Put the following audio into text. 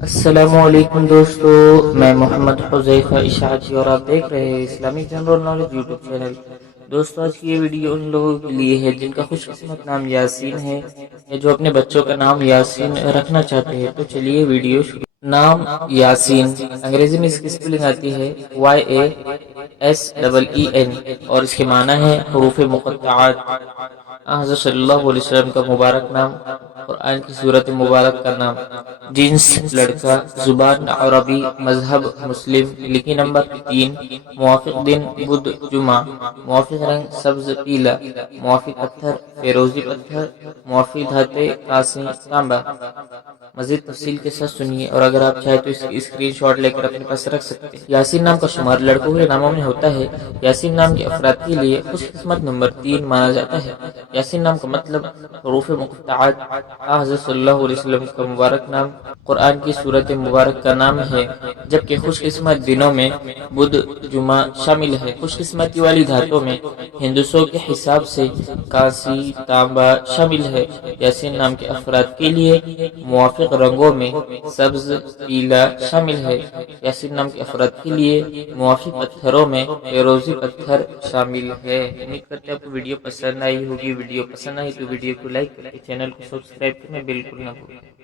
السلام علیکم دوستو، میں محمد حذیفہ اشاعتی اور آپ دیکھ رہے ہیں Islamic general knowledge YouTube channel. دوستو آج کی یہ ویڈیو ان لوگوں کے لیے ہے جن کا خوش قسمت نام یاسین ہے یا جو اپنے بچوں کا نام یاسین رکھنا چاہتے ہیں۔ تو چلیے ویڈیو شروع۔ نام یاسین انگریزی میں اس کی سپیلنگ آتی ہے YASEEN اور اس کے معنی ہے حروف مقطعات۔ حضرت صلی اللہ علیہ وسلم کا مبارک نام، قرآن کی سورت مبارک کا نام، جنس لڑکا، زبان عربی، مذہب مسلم، لکی نمبر 3، موافق دن بدھ جمعہ، موافق رنگ سبز پیلا، موافق پتھر فیروزی پتھر، موافق دھاتیں کانسی تانبا۔ مزید تفصیل کے ساتھ سنیے اور اگر آپ چاہیں تو اس کی اسکرین شاٹ لے کر اپنے پاس رکھ سکتے ہیں۔ یاسین نام کا شمار لڑکوں کے ناموں میں ہوتا ہے۔ یاسین نام کے افراد کے لیے خوش قسمت نمبر 3 مانا جاتا ہے۔ یاسین نام کا مطلب حروف مقطعات۔ حضرت صلی اللہ علیہ وسلم کا مبارک نام، قرآن کی سورت مبارک کا نام ہے، جبکہ خوش قسمت دنوں میں بدھ جمعہ شامل ہے۔ خوش قسمتی والی دھاتوں میں ہندسوں کے حساب سے کانسی تانبا شامل ہے۔ یاسین نام کے افراد کے لیے موافق رنگوں میں سبز پیلا شامل ہے۔ یاسین نام کے افراد کے لیے موافق پتھروں میں فیروزی پتھر شامل ہے۔ امید کرتے ہیں آپ کو ویڈیو پسند آئی ہوگی۔ ویڈیو پسند آئی تو ویڈیو کو لائک کریں، چینل کو سبسکرائب کرنا بالکل نہ بھولیں۔